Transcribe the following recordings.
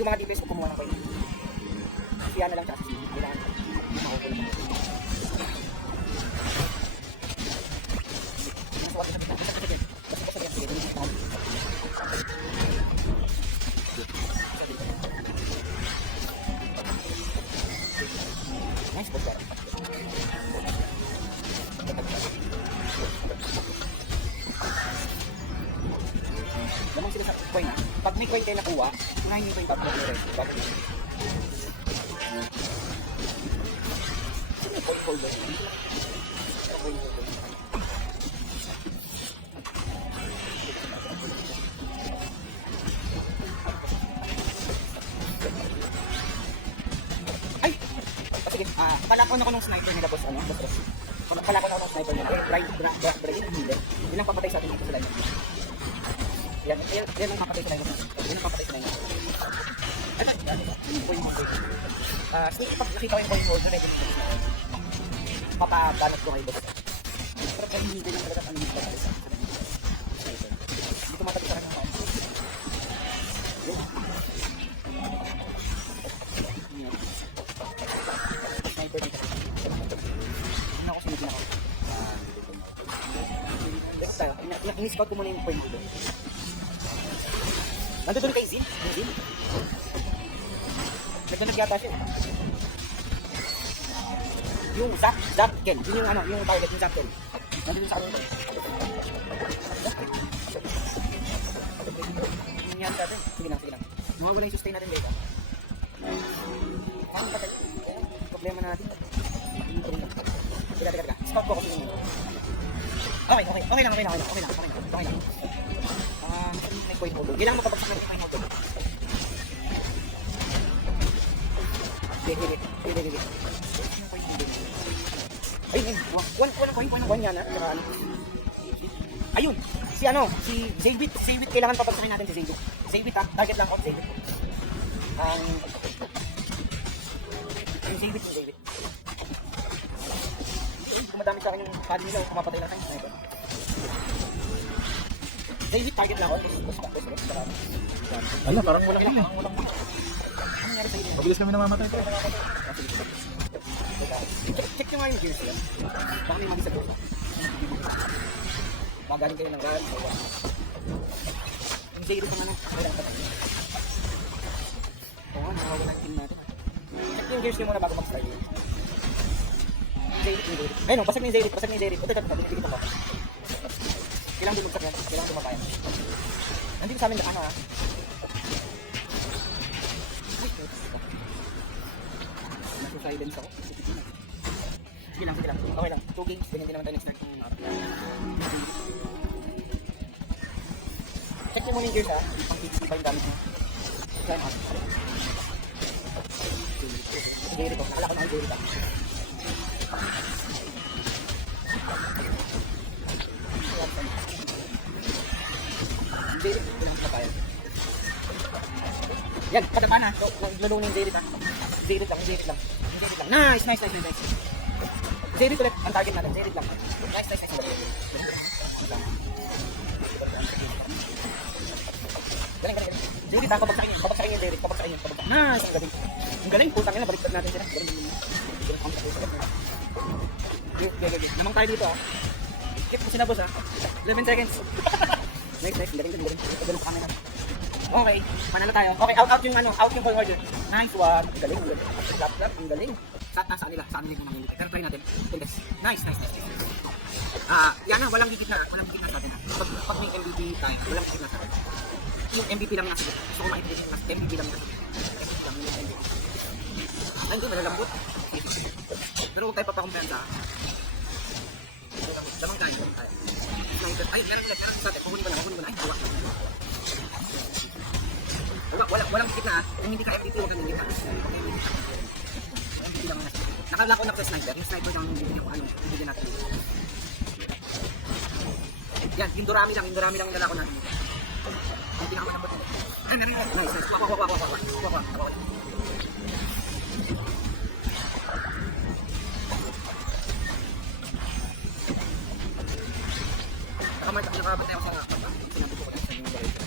Yung mga DPS ko kumuha ng point. Siya na lang tsaka si kailangan ko. Nice boss. Lamang sila sa coin ha. Pag may coin kayo nakuha, unahin yung coin bago yung rest. Bago yung rest. Sino yung coin holder? Ay! Sige, palakon ako ng sniper nila boss, boss Ross. Palakon ako ng sniper nila. Brian Healer. Yun ang papatay sa atin dito sa line. Yan ang papatay sa line. Yan ang papatay sa line. Point holder. Snake, pag nakita ko yung point holder, medyo dito na. Papabalot ko kayo boss. Pero pag hindi lang talaga ang hindi papatay sa sniper. Hindi ko matapos sa kanya. Sniper dito. Hindi na ako sunod na ako. Let's tayo. In-scout ko muna yung point dito. Nandun kay Zin? Zin? Nagdalag yata siya. Yung Zapken. Yun yung yung target yung Zapken. Nandun sa ano. Yung yan sa atin. Sige lang. Mawawala yung sustain natin dito. Saan ba tayo? Problema natin. Teka. Scout ko kasi yun. Okay lang. May point holder. Kailangan mo kapag may point holder. Hindi. Ayun. One yan ha. Ayun. Si Zaybit. Kailangan papagsakin natin si Zaybit. Zaybit ha. Target lang out Zaybit. Yung Zaybit. Dumadami sa akin yung pali nila. Kumapatay lang sa sniper. Zaybit target lang out. Ala, parang walang Ano hila. nangyari sa inyo? Mabilis kami namamatay ko. Check nyo nga yung gears nila. Baka may mali sa gears. Magaling kayo ng round. Yung Zayrip naman kailangan pa tayo. Oo, nakawala yung team natin. Check yung gears nyo muna bago mag-start yun. Zayrip. Ayun, basag na yung Zayrip. Ito, pinipigit ako. Kailangan dumagsak yan. Kailangan dumabayan. Nandito sa amin na ha. Nasa-silence ako. Sige lang. Okay lang. 2 games. Ganyan din naman tayo next start yung check nyo muna yung gears ha. Pang PvP pa yung gamit nyo. Climb up. Jerry ko. Akala ko na ang Jerry ka. Jerry. Yan. Padapa na. So, naglalong yung Jerry ha. Jerry lang. Nice. Jerry ulit. Ang target natin. Jerry lang. Nice. Galing. Jerry, papagsakin yung Jerry. Nice, ang galing. Putang ina, baliktad natin sila. Galing. Namang tayo dito ha. Keep mo sinabos ha. 11 seconds. Nice. Galing. Galing sa camera. Okay, panalo tayo. Okay, out yung ball order. Nice one. Galing. Clap, ang galing. Sa kanila yung nangyayari. Pero try natin. Nice. Yan na, walang higit na sa atin ha. Pag may MVP tayo, walang higit na sa atin. Yung MVP lang nasa gusto ko makikita yung MVP lang nasa hindi, malalambot. Pero huwag tayo papakumpiyansa. Lamang tayo. Ay, meron sa atin. Kukunin ko na. Ay, walang higit na ha. Kung hindi ka MVP, huwag kang hindi ka. MVP lang nasa. Nakalako na sa sniper. Yung sniper lang yung bibigyan ko bibigyan natin dito. Yan, yung durami lang yung nalako natin. Ang pinakamalambot nila. Ay, meron yun. Nice. Wak. Nakabatay ako sa sinabi ko sa yung direction.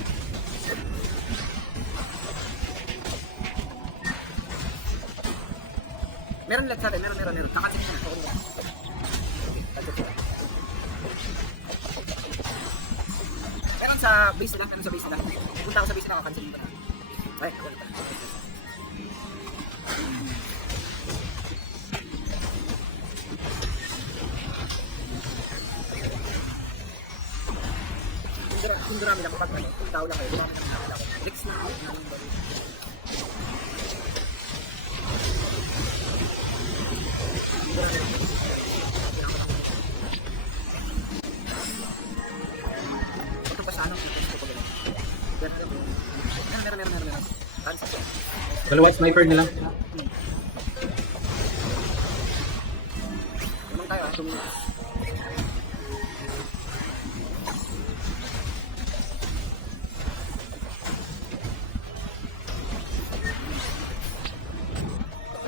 Meron let's natin, meron. Nakasin na. Okay na. Okay, meron sa base nila, Punta ako sa base nila, cancel mo na. Ay, ako ulit. Kung durami lang kapag ano, kung tao lang kayo, durami lang ako. Lex na ako. Ito pa sa ano, ito pa ganun. Meron. Cancel. Dalawa sniper na lang. Naman tayo, 2 minutes.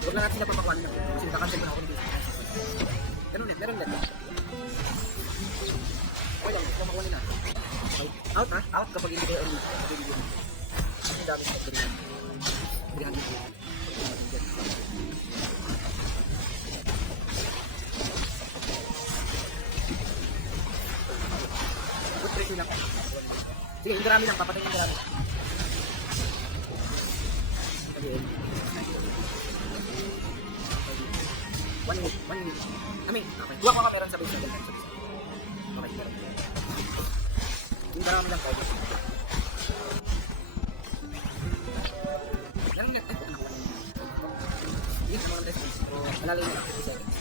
Huwag na natin sila papakuan na. Kasi nakacancel na ako dito. Meron lang. Okay lang, gusto makuha nila. Out ha? Out kapag hindi kayo early. Ang dami sa ganyan. 3 lang. Sige, yung marami lang, papatay yung marami. One minute. Okay. Duwa ko meron sa base. Okay, meron. Yung marami lang kayo. Meron yan. Ay, ano? Hindi, naman ang response. Malalay na lang. 50 seconds.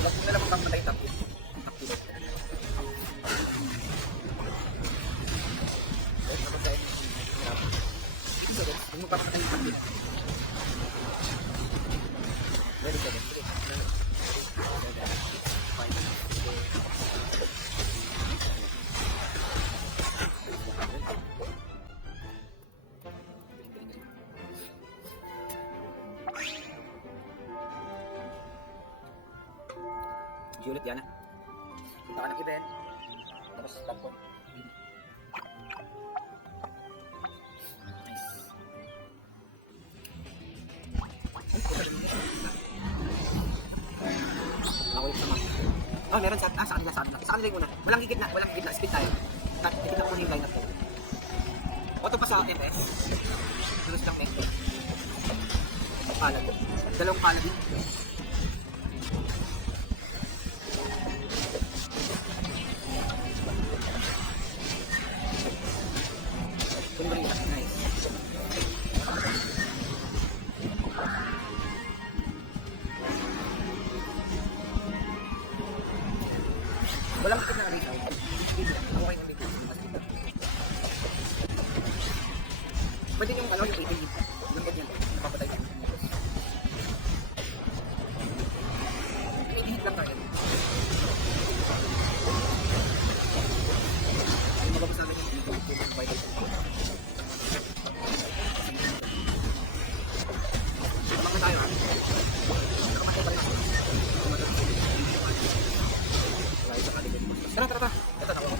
Huwag mo na lang kung matay tapos. Huwag mo papatay yung tapos. Ready ka din. Ulit yan. Punta ka ng event. Tapos stop ko. Ako yung sama. Oh, meron sa kanila. Sa kanila yung muna. Walang gigit na. Speed tayo. Gigit na muna yung line up ko. Auto pa sa MS. Tulos lang eh. Palag. Dalawang palag din. Nice. Walang sakit na rito. Okay na dito. Pwede yung ano, yung 18 dito. Yung ganyan. Napapatay ko. Pinihit lang tayo. Yung magabos namin yung dito. Yung vital. Tamang na tayo ha. Nakamatay pa rin ako. Tara. Ito na ako.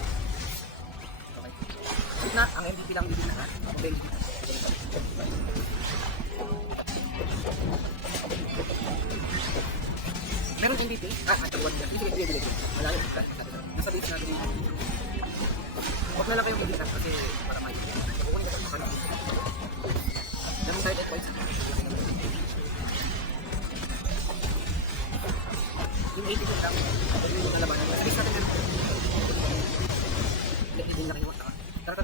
Okay. Na, ang MVP lang dito na. Okay. Meron MVP? Ito 1 yan. Hindi ko malayo. Nasa base natin. Huwag na lang kayong MVP kasi para may. Kukunin ka sa mga kanil. Ganun tayo points. Yung 80 ko lang. Pwede yung nalabanan. Nasa base natin meron. Hindi na kayo. Tara.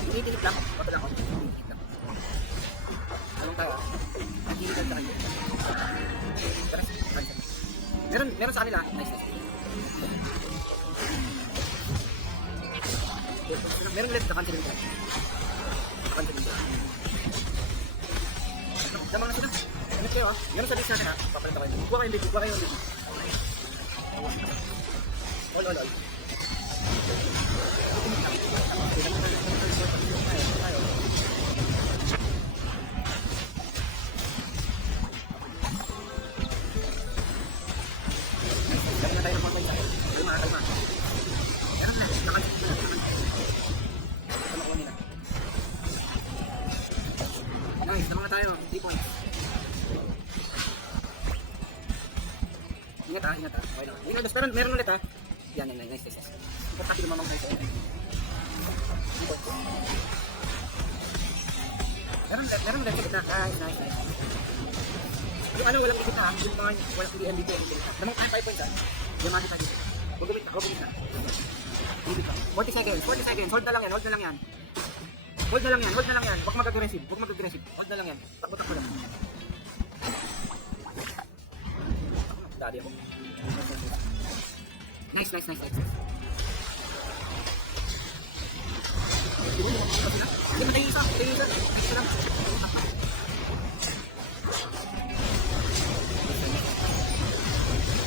Tinitinip lang. Bato lang ako. Tinitinip lang. Anong tayo? Nagilitan sa kanya. Tara. Meron sa kanila. Nice. Meron left na cancel nila. Damang na sila. Ano kayo ha? Meron sa base natin ha. Papalit ako yun. Buka kayo yung big. All. Ingat ha, ingat ha. Okay lang. Ingat, pero meron ulit ha. Yan, nice. Ikot tayo lumamang tayo sa'yo. Meron ulit sa gitna. Nice. Yung ano, walang ikot ha. Yung mga walang hindi dito. Namang 5 points ha. Diamante tayo dito. Gugumit na. 40 seconds. Hold na lang yan. Hold na lang yan. Huwag mag-aggressive. Hold na lang yan. Takbo lang. Dali ako. Nice. Hindi, matay yung isa. Nice lang.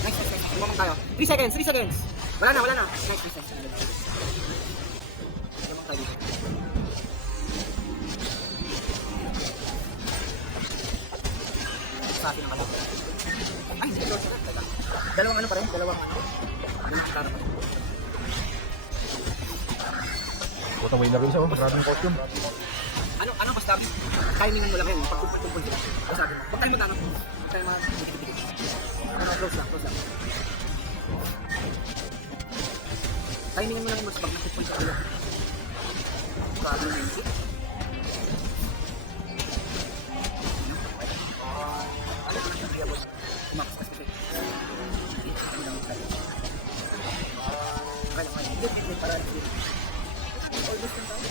Nice. Lumamang tayo. 3 seconds. Wala na. Nice. Lumamang tayo dito. Sa akin ang kalapit. Ay, hindi. Dalawang ano pa rin? Dalawang tara pa rin. Puta, winner rin siya. Maraming costume. Ano basta timing mo lang yun. Pagkumpul-kumpul sila. Basta akin mo. Huwag tayo magano. Huwag tayo mag-dikit-dikit. Close lang. Timing mo lang yun. Mas pag nakipon sa ulo. Bago mo yung hit. Max kasi. Hindi para dito. Almost lang tayo.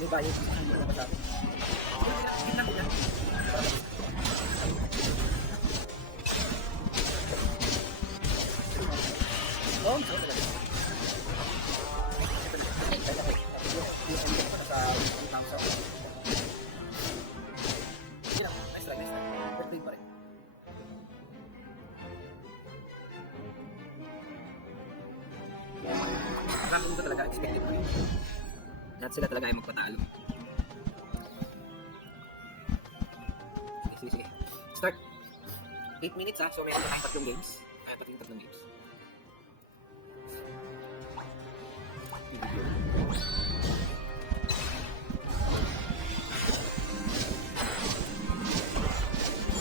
May bayad sa kanya na masabi. Oh, marami nito talaga expected mo yun. Lahat sila talaga ay magpatalo. Sige. Start. 8 minutes ha. So meron tayong 3 games. Tatlong games.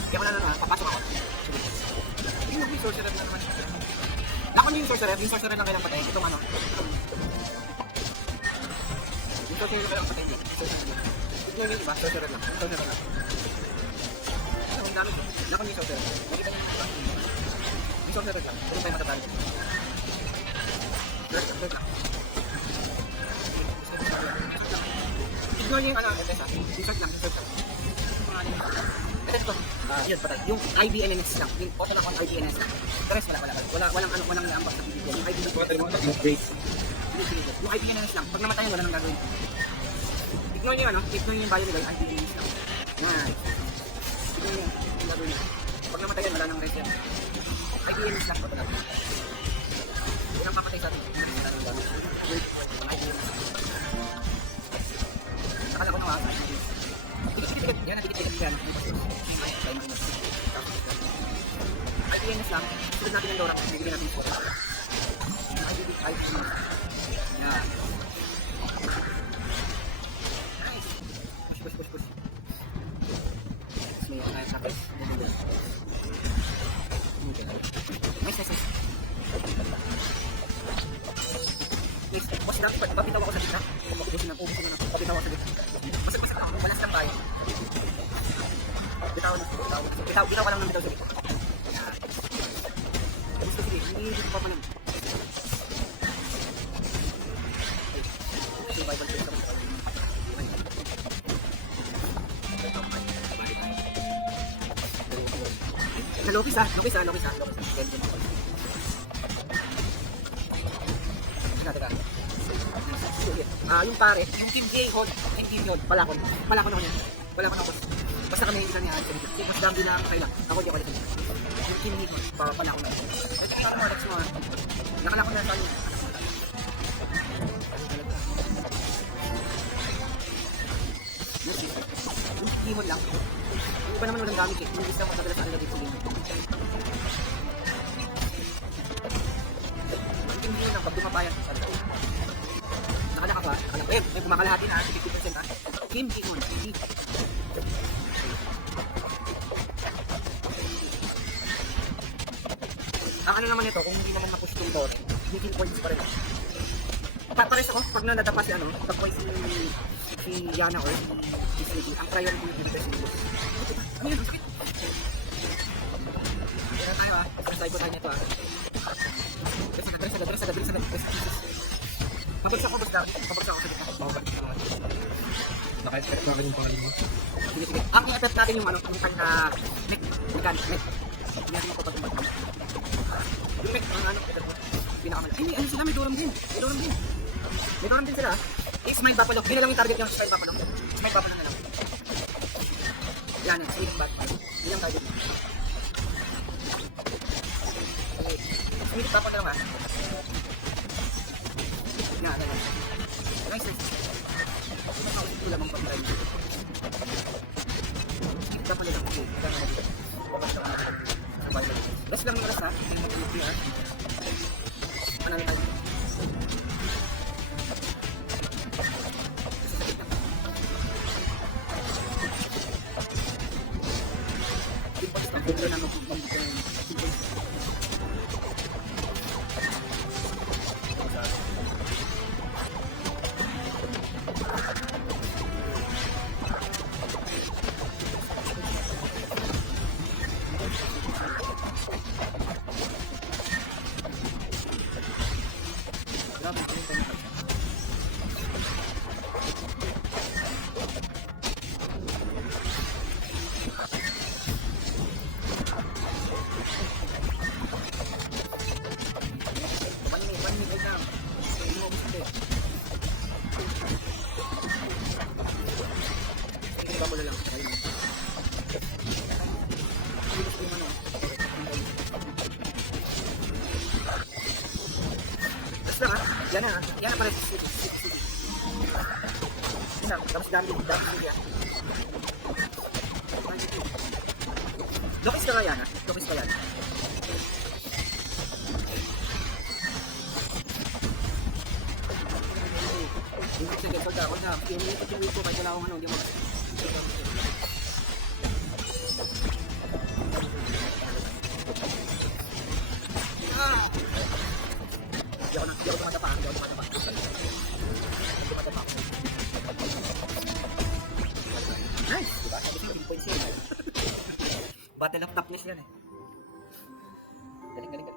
Kaya wala na. Papasok ako. Yung sorcerer na naman. Ako yung sorcerer lang kailang patay. Itong ano. Yung sorcerer lang kailang patay. Tignan yung iba, sorcerer lang. Ano, ang dami ko. Ako yung sorcerer. Makita nyo yung sorcerer lang. Kung tayo matatalo. Wait lang. Ignore nyo yung ano, research lang. Ito, yun patay. Yung IBNNS lang. Yung auto na IBNNS lang. The rest walang naambak sa video. Yung IBNNS lang. Pag namatayan, wala nang gagawin. Ignore nyo yung bio nila, yung IBNNS lang. Nice. Ignore nyo yung gagawin nila. Pag namatayan, wala nang reset. IBNNS lang, auto na. Yun ang papatay sa atin. Wala nang gagawin. IBNNS lang. Nakala ko na mga Tikit. Yan. IBNS lang. Sunod natin yung Dora. Bigyan natin yung score. IBNS. Yan. Nice. Push. May mga sakit. Nice. Nice. Mas dati papitaw ako sa gitna. Ubusin na. Papitaw ako sa gitna. Masak ako. Balas lang tayo. Bitaw ka lang ng bitaw sa gitna. Sige, hindi dito pa malang. Survival phase kami. Lokis ha. Yung pare, yung Team J hold, pala ko na yan. Basta kami isa niya. Mas dami na kailang. Ako di ako ulit. Yung Team J hold, pala ko na. Ito yung mga next mga. Nakalako na sa akin. Yung limon lang. Yung iba naman walang gamit eh. Yung isa madalas sa kanila dito sa limon. Yung Team J lang, pag dumapayan sa akin. Nakalaka pa. May kumakalahati na. 50% ha. Team J hold. Ang ano naman ito, kung hindi naman ma-push yung door, yung kill points pa rin. Papares ako, pag nadapa si ano, tapos si Yana or si Siggy, ang priority dito si ano yun, sakit. Kaya tayo ah, nasay ko tayo nito ah. Dress agad. Pabagsak ko basta, pabagsak ko sa gitna. Naka-expect na yung pangalan mo. Sige. Ang i-attempt natin yung ano, yung kanya neck. Hindi ko pag-tumbag. Yung neck, ang ano, pinakamal. Ay, ano sila, may doram din. May doram din sila. Smite Buffalo. Yun na lang yung target ng Smite Buffalo. Smite Buffalo na lang. Yan, Smite Buffalo. Yun yung target. Okay. Smite Buffalo na lang ah. Yan. Nice. Ito lamang pag-try. Smite Buffalo lang. Gas lang yung oras ha. Manalo tayo. Yan na pala si City. Yan na, tapos dami yan. Lokis ka nga yan ha? Lokis ka yan. Sige, huwag na. Yung wait ko kahit wala akong ano, hindi mo. Hindi ako tumatapa. Nice! Diba? Sabi ko, kill points yun. Battle of toughness yan eh. Galing.